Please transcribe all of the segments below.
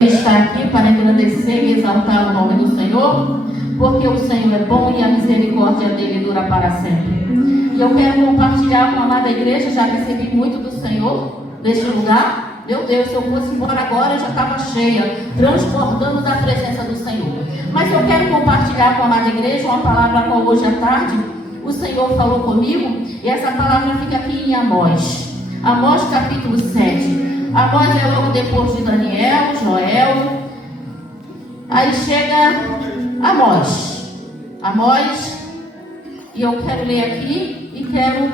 Está aqui para agradecer e exaltar o nome do Senhor, porque o Senhor é bom e a misericórdia dele dura para sempre. E eu quero compartilhar com a amada igreja, já recebi muito do Senhor neste lugar. Meu Deus, se eu fosse embora agora, eu já estava cheia, transbordando da presença do Senhor. Mas eu quero compartilhar com a amada igreja uma palavra qual hoje à tarde o Senhor falou comigo, e essa palavra fica aqui em Amós. Amós capítulo 7. Amós é logo depois de Daniel, Joel. Aí chega Amós. E eu quero ler aqui e quero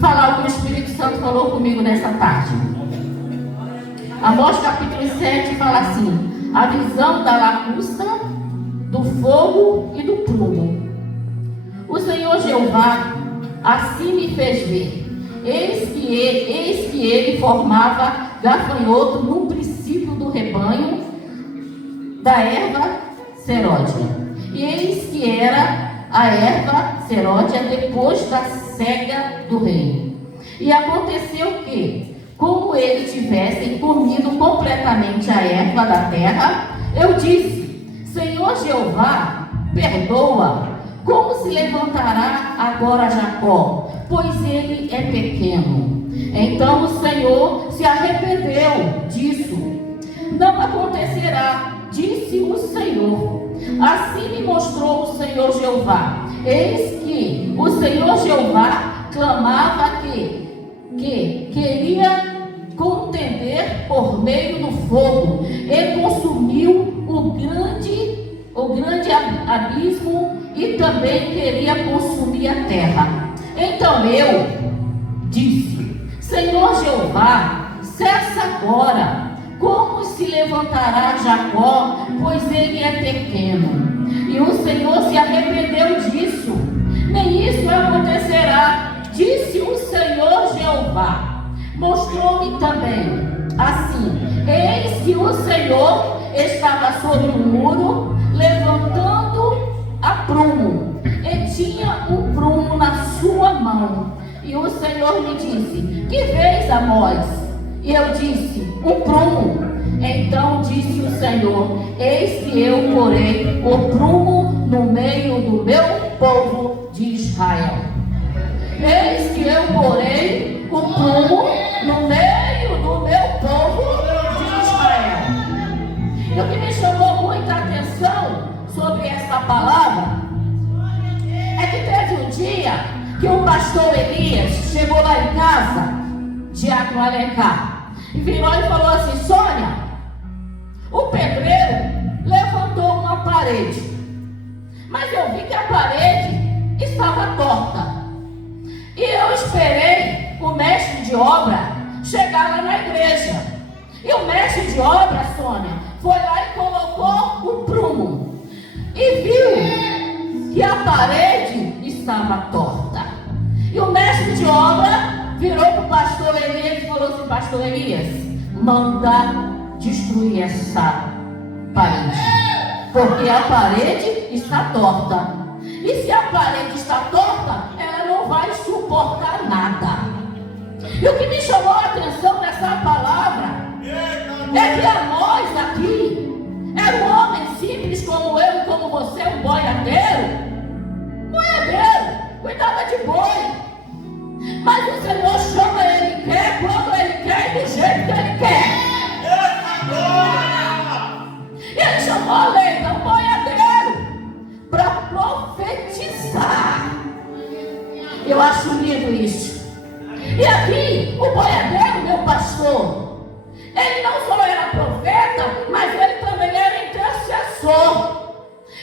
falar o que o Espírito Santo falou comigo nessa tarde. Amós capítulo 7 fala assim: a visão da lacusta, do fogo e do prumo. O Senhor Jeová assim me fez ver. Eis que ele formava gafanhoto no princípio do rebanho da erva seródia. E eis que era a erva seródia depois da cega do rei. E aconteceu que, como ele tivesse comido completamente a erva da terra, eu disse: Senhor Jeová, perdoa. Como se levantará agora Jacó, pois ele é pequeno? Então o Senhor se arrependeu disso. Não acontecerá, disse o Senhor. Assim me mostrou o Senhor Jeová. Eis que o Senhor Jeová clamava que queria contender por meio do fogo, e consumiu o grande abismo, e também queria consumir a terra. Então eu disse: Senhor Jeová, cessa agora. Como se levantará Jacó, pois ele é pequeno? E o Senhor se arrependeu disso. Nem isso acontecerá, disse o Senhor Jeová. Mostrou-me também assim: eis que o Senhor estava sobre o muro, levantando a prumo, e tinha um prumo na sua mão. E o Senhor me disse: que vês, Amós? E eu disse: um prumo. Então disse o Senhor: eis que eu porei o prumo no meio do meu povo de Israel. Eis que eu porei o prumo no meio do meu povo de Israel. E o que me chamou muita atenção sobre essa palavra é que teve um dia que o pastor Elias chegou lá em casa, Diácono Alencar, e virou e falou assim: Sônia, o pedreiro levantou uma parede, mas eu vi que a parede estava torta, e eu esperei o mestre de obra chegar lá na igreja. E o mestre de obra, Sônia, foi lá e colocou o prumo e viu que a parede estava torta. E o mestre de obra virou para o pastor Elias e falou assim: pastor Elias, manda destruir essa parede, porque a parede está torta. E se a parede está torta, ela não vai suportar nada. E o que me chamou a atenção nessa palavra é que Amós aqui era um homem simples como eu e como você, um boiadeiro, cuidava de boi. Mas o Senhor chama ele quer, quando ele quer e do jeito que ele quer. E ele chamou Leitão, boiadeiro, para profetizar. Eu acho lindo isso. E aqui, o boiadeiro, meu pastor, ele não só era profeta, mas ele também era intercessor.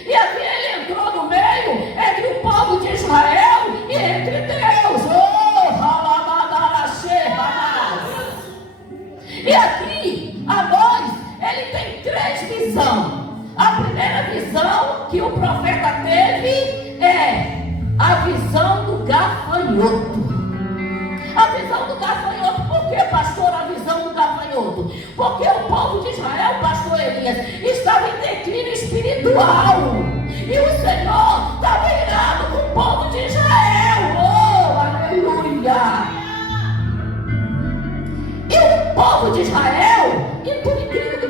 E aqui ele entrou no meio entre o povo de Israel e entre Deus. E aqui, Amós, ele tem 3 visões. A primeira visão que o profeta teve é a visão do gafanhoto. A visão do gafanhoto. Por que, pastor, a visão do gafanhoto? Porque o povo de Israel, pastor Elias, estava em declínio espiritual. E o Senhor estava irado com o povo de Israel. Oh, aleluia! E o povo de Israel, e por incrível que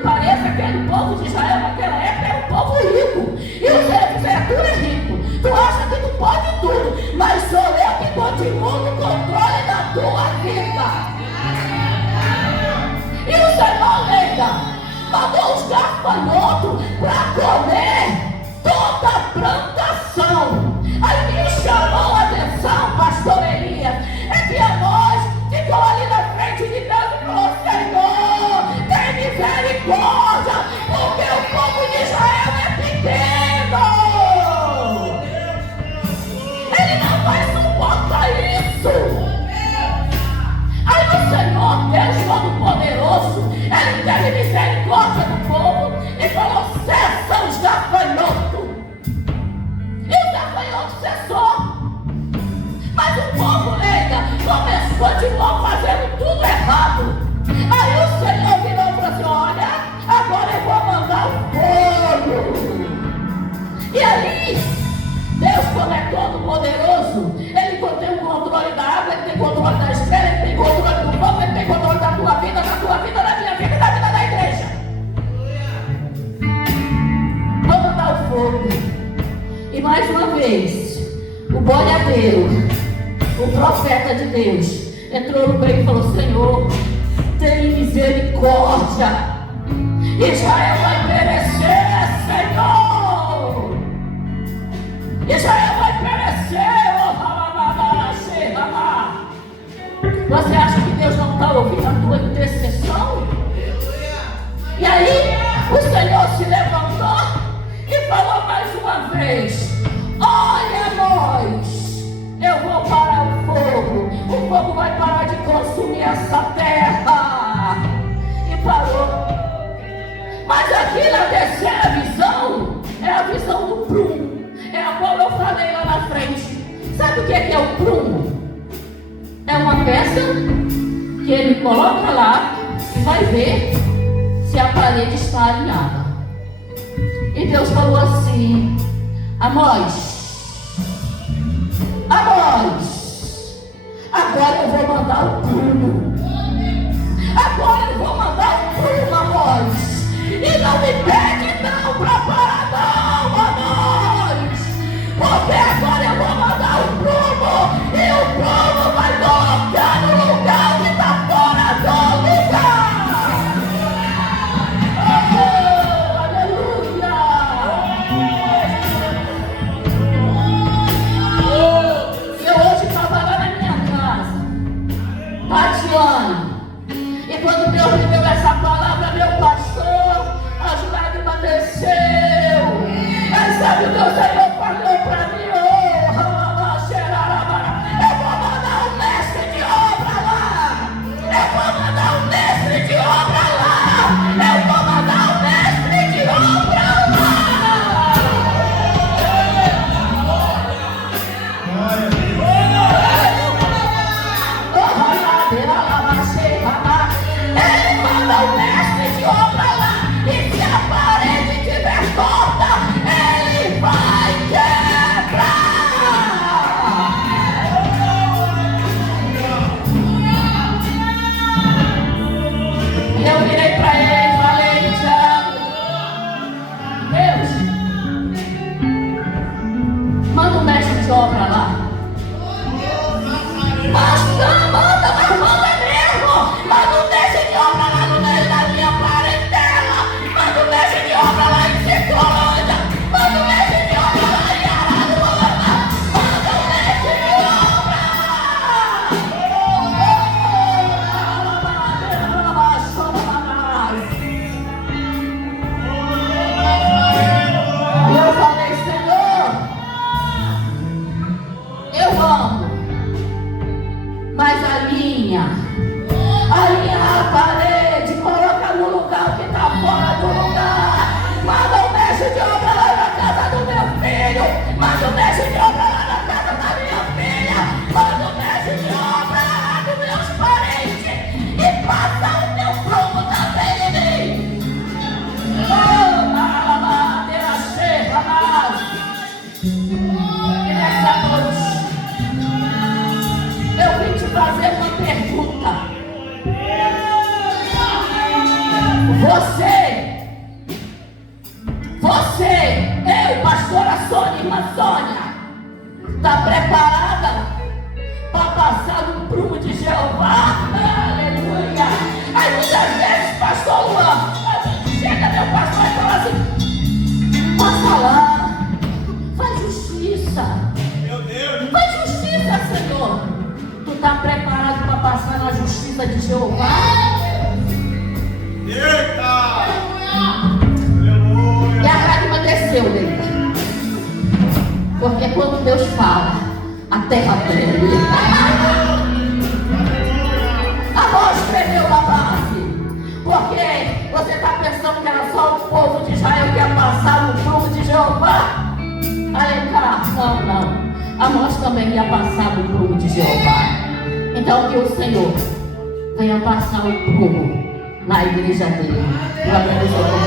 misericórdia do povo e falou: cessa os gafanhotos. E o gafanhoto cessou. Mas o povo ainda continuou fazendo tudo errado. Aí o Senhor virou e falou assim: olha, agora eu vou mandar o fogo. E aí, Deus, como é todo poderoso, Ele tem o controle da água, Ele tem controle da esfera, Ele tem controle do fogo, Ele tem controle da tua vida, da minha vida e da vida da igreja. Vou mandar o fogo. E mais uma vez, o boiadeiro, o profeta de Deus, entrou no meio e falou: Senhor, tem misericórdia. Israel vai perecer, Senhor. Israel vai perecer. Você acha que Deus não está ouvindo a tua intercessão? E aí o Senhor se levantou e falou mais uma vez: olha nós, eu vou parar o fogo vai parar de consumir essa terra. E parou. Mas aqui na terceira visão é a visão do prumo, é a qual eu falei lá na frente. Sabe o que é o prumo? É uma peça que ele coloca lá e vai ver se a parede está alinhada. E Deus falou assim: Amós, agora eu vou mandar o prumo. Agora eu vou mandar o prumo, Amós. E não me pede não para parar não, Amós. Porque agora eu vou mandar o prumo. E o prumo vai colocar no lugar que está fora do lugar. Oh, aleluia. Eu hoje estava lá na minha casa, Tatiana. E quando Deus me deu essa palavra, meu pastor, as lágrimas desceu. Mas sabe o que o Senhor falou para mim? Eu vou mandar um mestre de obra lá. Eu vou mandar um mestre de obra lá. Eu vou mandar um mestre de obra lá. Ele manda um mestre de obra lá. E se a parede estiver torta, ele vai quebrar. E eu virei para ele e falei: Tiago, Deus, manda um mestre de obra lá. Mas manda mesmo. Manda um mestre de obra lá no meio da minha parentela. Manda um mestre de obra lá em Cicolândia. Manda um mestre de obra lá em Araruama. Manda um mestre de obra. E eu falei: Senhor, eu amo, mas alinha a parede, coloca no lugar que está fora do lugar. Manda um mestre de obra lá na casa do meu filho. Manda um mestre de obra lá na casa da minha filha. Manda um mestre de obra lá dos meus parentes. E passa o teu prumo também em mim. E nessa noite eu vim te fazer uma pergunta. Eu, pastora Sônia, irmã Sônia, está preparada para passar no prumo de Jeová? Aleluia! Aí muitas vezes, pastor Luan, a gente chega, meu pastor, e fala assim: passa lá, faz justiça. Meu Deus! Faz justiça, Senhor. Tu está preparado para passar na justiça de Jeová? Eita! E a lágrima desceu dele. Porque quando Deus fala, a terra treme. A voz tremeu da base. Porque você está pensando salvação, não. Amós também ia passar o prumo de Jeová. Então que o Senhor venha passar o prumo na igreja dele. Glória a Deus.